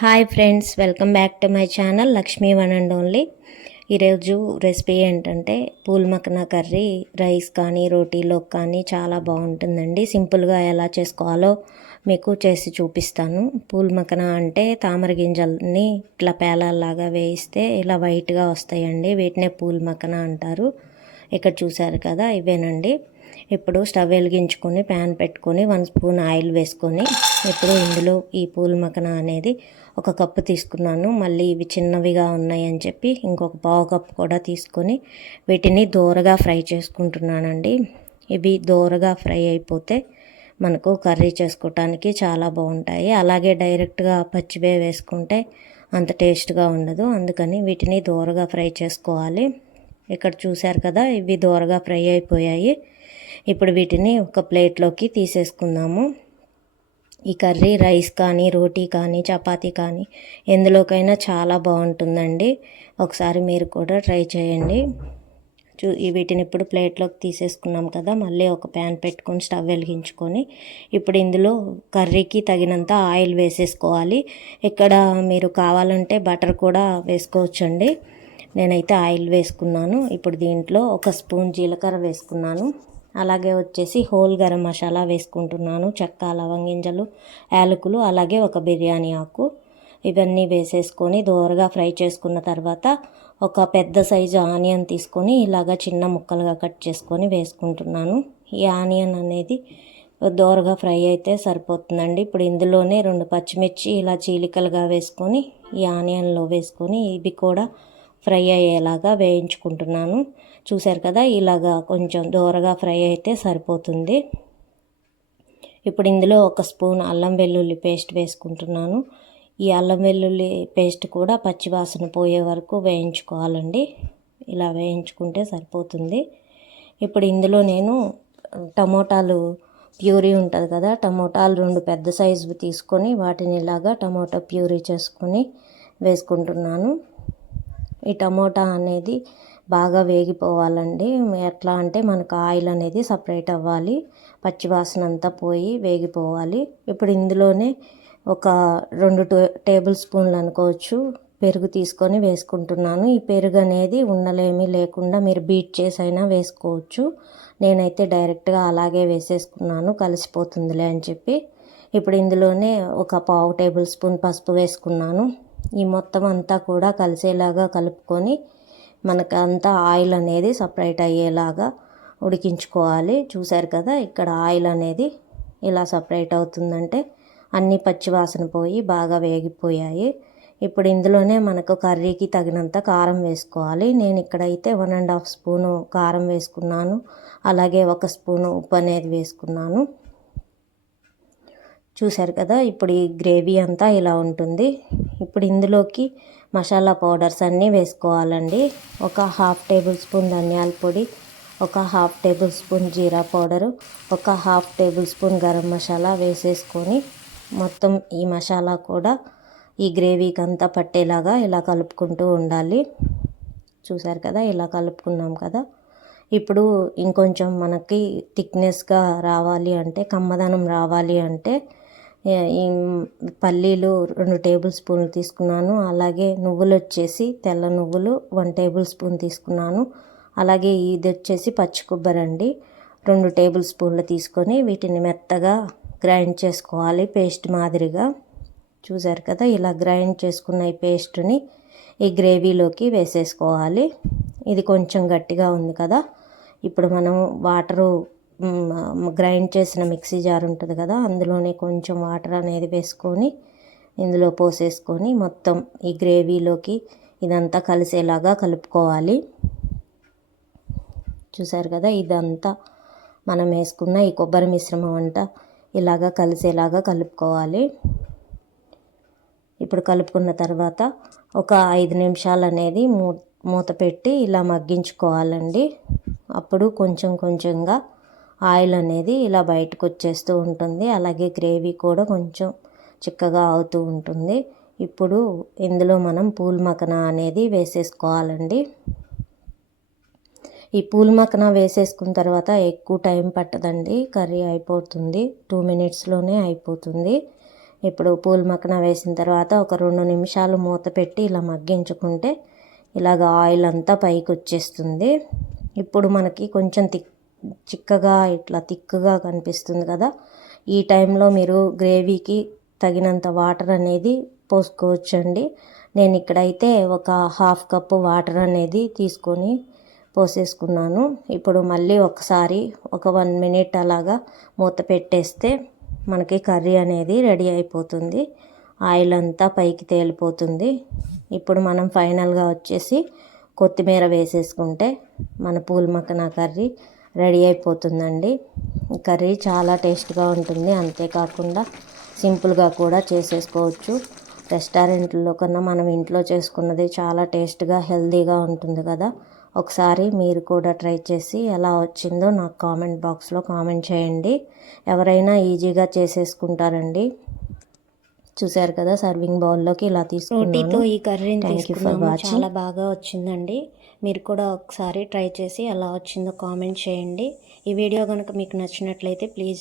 Hi friends, welcome back to my channel Lakshmi one and only. ఈరోజు recipe ఏంటంటే pool makhana curry rice కానీ రోటీలోకి కానీ చాలా బాగుంటుందండి. సింపుల్గా ఎలా చేసుకోవాలో మీకు చేసి చూపిస్తాను. పూల్ మఖనా అంటే తామర గింజల్ని ఇట్లా పేలాల్లాగా వేయిస్తే ఇలా వైట్గా వస్తాయండి. వీటినే పూల్ మఖనా అంటారు. ఇక్కడ చూసారు కదా, ఇవేనండి. ఇప్పుడు స్టవ్ వెలిగించుకొని ప్యాన్ పెట్టుకొని 1 స్పూన్ ఆయిల్ వేసుకొని ఇప్పుడు ఇందులో ఈ పూల్ మఖనా అనేది 1 కప్పు తీసుకున్నాను. మళ్ళీ ఇవి చిన్నవిగా ఉన్నాయని చెప్పి ఇంకొక పావు కప్పు కూడా తీసుకొని వీటిని దోరగా ఫ్రై చేసుకుంటున్నానండి. ఇవి దోరగా ఫ్రై అయిపోతే మనకు కర్రీ చేసుకోవటానికి చాలా బాగుంటాయి. అలాగే డైరెక్ట్గా పచ్చివే వేసుకుంటే అంత టేస్ట్గా ఉండదు. అందుకని వీటిని దోరగా ఫ్రై చేసుకోవాలి. ఇక్కడ చూశారు కదా, ఇవి దోరగా ఫ్రై అయిపోయాయి. ఇప్పుడు వీటిని ఒక ప్లేట్లోకి తీసేసుకుందాము. ఈ కర్రీ రైస్ కానీ రోటీ కానీ చపాతీ కానీ ఎందులోకైనా చాలా బాగుంటుందండి. ఒకసారి మీరు కూడా ట్రై చేయండి. వీటిని ఇప్పుడు ప్లేట్లోకి తీసేసుకున్నాం కదా, మళ్ళీ ఒక ప్యాన్ పెట్టుకొని స్టవ్ వెలిగించుకొని ఇప్పుడు ఇందులో కర్రీకి తగినంత ఆయిల్ వేసేసుకోవాలి. ఇక్కడ మీరు కావాలంటే బటర్ కూడా వేసుకోవచ్చండి. నేనైతే ఆయిల్ వేసుకున్నాను. ఇప్పుడు దీంట్లో 1 స్పూన్ జీలకర్ర వేసుకున్నాను. అలాగే వచ్చేసి హోల్ గరం మసాలా వేసుకుంటున్నాను. చెక్క, లవంగింజలు, యాలకులు, అలాగే 1 బిర్యానీ ఆకు. ఇవన్నీ వేసేసుకొని దోరగా ఫ్రై చేసుకున్న తర్వాత ఒక పెద్ద సైజు ఆనియన్ తీసుకొని ఇలాగా చిన్న ముక్కలుగా కట్ చేసుకొని వేసుకుంటున్నాను. ఈ ఆనియన్ అనేది దోరగా ఫ్రై అయితే సరిపోతుందండి. ఇప్పుడు ఇందులోనే 2 పచ్చిమిర్చి ఇలా చీలికలుగా వేసుకొని ఈ ఆనియన్లో వేసుకొని ఇవి కూడా ఫ్రై అయ్యేలాగా వేయించుకుంటున్నాను. చూశారు కదా, ఇలాగా కొంచెం దోరగా ఫ్రై అయితే సరిపోతుంది. ఇప్పుడు ఇందులో 1 స్పూన్ అల్లం వెల్లుల్లి పేస్ట్ వేసుకుంటున్నాను. ఈ అల్లం వెల్లుల్లి పేస్ట్ కూడా పచ్చివాసన పోయే వరకు వేయించుకోవాలండి. ఇలా వేయించుకుంటే సరిపోతుంది. ఇప్పుడు ఇందులో నేను టమోటాలు ప్యూరీ ఉంటుంది కదా, టమోటాలు 2 పెద్ద సైజు తీసుకొని వాటిని ఇలాగా టమోటా ప్యూరీ చేసుకొని వేసుకుంటున్నాను. ఈ టమోటా అనేది బాగా వేగిపోవాలండి. ఎట్లా అంటే మనకు ఆయిల్ అనేది సపరేట్ అవ్వాలి, పచ్చివాసన అంతా పోయి వేగిపోవాలి. ఇప్పుడు ఇందులోనే ఒక 2 టేబుల్ స్పూన్లు అనుకోవచ్చు పెరుగు తీసుకొని వేసుకుంటున్నాను. ఈ పెరుగు అనేది ఉండలేమీ లేకుండా మీరు బీట్ చేసి అయినా వేసుకోవచ్చు. నేనైతే డైరెక్ట్గా అలాగే వేసేసుకున్నాను, కలిసిపోతుందిలే అని చెప్పి. ఇప్పుడు ఇందులోనే ఒక పావు టేబుల్ స్పూన్ పసుపు వేసుకున్నాను. ఈ మొత్తం అంతా కూడా కలిసేలాగా కలుపుకొని మనకు అంతా ఆయిల్ అనేది సపరేట్ అయ్యేలాగా ఉడికించుకోవాలి. చూశారు కదా, ఇక్కడ ఆయిల్ అనేది ఇలా సపరేట్ అవుతుందంటే అన్ని పచ్చివాసన పోయి బాగా వేగిపోయాయి. ఇప్పుడు ఇందులోనే మనకు కర్రీకి తగినంత కారం వేసుకోవాలి. నేను ఇక్కడైతే 1.5 స్పూను కారం వేసుకున్నాను. అలాగే 1 స్పూను ఉప్పు అనేది వేసుకున్నాను. చూశారు కదా, ఇప్పుడు ఈ గ్రేవీ అంతా ఇలా ఉంటుంది. ఇప్పుడు ఇందులోకి మసాలా పౌడర్స్ అన్నీ వేసుకోవాలండి. ఒక 1/2 టేబుల్ స్పూన్ ధనియాల పొడి, ఒక 1/2 టేబుల్ స్పూన్ జీరా పౌడరు, ఒక 1/2 టేబుల్ స్పూన్ గరం మసాలా వేసేసుకొని మొత్తం ఈ మసాలా కూడా ఈ గ్రేవీకి అంతా పట్టేలాగా ఇలా కలుపుకుంటూ ఉండాలి. చూశారు కదా, ఇలా కలుపుకున్నాం కదా. ఇప్పుడు ఇంకొంచెం మనకి థిక్నెస్గా రావాలి అంటే, కమ్మదనం రావాలి అంటే ఈ పల్లీలు 2 టేబుల్ స్పూన్లు తీసుకున్నాను. అలాగే నువ్వులు వచ్చేసి తెల్ల నువ్వులు 1 టేబుల్ స్పూన్ తీసుకున్నాను. అలాగే ఇది వచ్చేసి పచ్చి కొబ్బరి అండి, 2 టేబుల్ స్పూన్లు తీసుకొని వీటిని మెత్తగా గ్రైండ్ చేసుకోవాలి పేస్ట్ మాదిరిగా. చూసారు కదా, ఇలా గ్రైండ్ చేసుకున్న ఈ పేస్ట్ని ఈ గ్రేవీలోకి వేసేసుకోవాలి. ఇది కొంచెం గట్టిగా ఉంది కదా, ఇప్పుడు మనం వాటరు గ్రైండ్ చేసిన మిక్సీ జార్ ఉంటుంది కదా, అందులోనే కొంచెం వాటర్ అనేది వేసుకొని ఇందులో పోసేసుకొని మొత్తం ఈ గ్రేవీలోకి ఇదంతా కలిసేలాగా కలుపుకోవాలి. చూసారు కదా, ఇదంతా మనం వేసుకున్న ఈ కొబ్బరి మిశ్రమం అంతా ఇలాగా కలిసేలాగా కలుపుకోవాలి. ఇప్పుడు కలుపుకున్న తర్వాత ఒక 5 నిమిషాలు అనేది మూత పెట్టి ఇలా మగ్గించుకోవాలండి. అప్పుడు కొంచెం కొంచెంగా ఆయిల్ అనేది ఇలా బయటకు వచ్చేస్తూ ఉంటుంది. అలాగే గ్రేవీ కూడా కొంచెం చిక్కగా అవుతూ ఉంటుంది. ఇప్పుడు ఇందులో మనం పూల్ మఖనా అనేది వేసేసుకోవాలండి. ఈ పూల్ మఖనా వేసేసుకున్న తర్వాత ఎక్కువ టైం పట్టదండి, కర్రీ అయిపోతుంది, 2 మినిట్స్లోనే అయిపోతుంది. ఇప్పుడు పూల్ మక్కన వేసిన తర్వాత ఒక 2 నిమిషాలు మూత పెట్టి ఇలా మగ్గించుకుంటే ఇలాగ ఆయిల్ అంతా పైకి వచ్చేస్తుంది. ఇప్పుడు మనకి కొంచెం చిక్కగా ఇట్లా తిక్కుగా కనిపిస్తుంది కదా, ఈ టైంలో మీరు గ్రేవీకి తగినంత వాటర్ అనేది పోసుకోవచ్చండి. నేను ఇక్కడైతే ఒక 1/2 కప్పు వాటర్ అనేది తీసుకొని పోసేసుకున్నాను. ఇప్పుడు మళ్ళీ ఒకసారి ఒక 1 మినిట్ అలాగా మూత పెట్టేస్తే మనకి కర్రీ అనేది రెడీ అయిపోతుంది. ఆయిల్ అంతా పైకి తేలిపోతుంది. ఇప్పుడు మనం ఫైనల్గా వచ్చేసి కొత్తిమీర వేసేసుకుంటే మన పూల్ మక్కన కర్రీ రెడీ అయిపోతుందండి. ఈ కర్రీ చాలా టేస్ట్గా ఉంటుంది. అంతేకాకుండా సింపుల్గా కూడా చేసేసుకోవచ్చు. రెస్టారెంట్లో కన్నా మనం ఇంట్లో చేసుకున్నది చాలా టేస్ట్గా హెల్తీగా ఉంటుంది కదా. ఒకసారి మీరు కూడా ట్రై చేసి ఎలా వచ్చిందో నాకు కామెంట్ బాక్స్లో కామెంట్ చేయండి. ఎవరైనా ఈజీగా చేసేసుకుంటారండి. చూసారు కదా, సర్వింగ్ బౌల్లోకి ఇలా తీసుకున్నాను. రోటీతో ఈ కర్రీని తీసుకున్నాము, చాలా బాగా వచ్చిందండి. మీరు కూడా ఒకసారి ట్రై చేసి ఎలా వచ్చిందో కామెంట్ చేయండి. ఈ వీడియో కనుక మీకు నచ్చినట్లయితే ప్లీజ్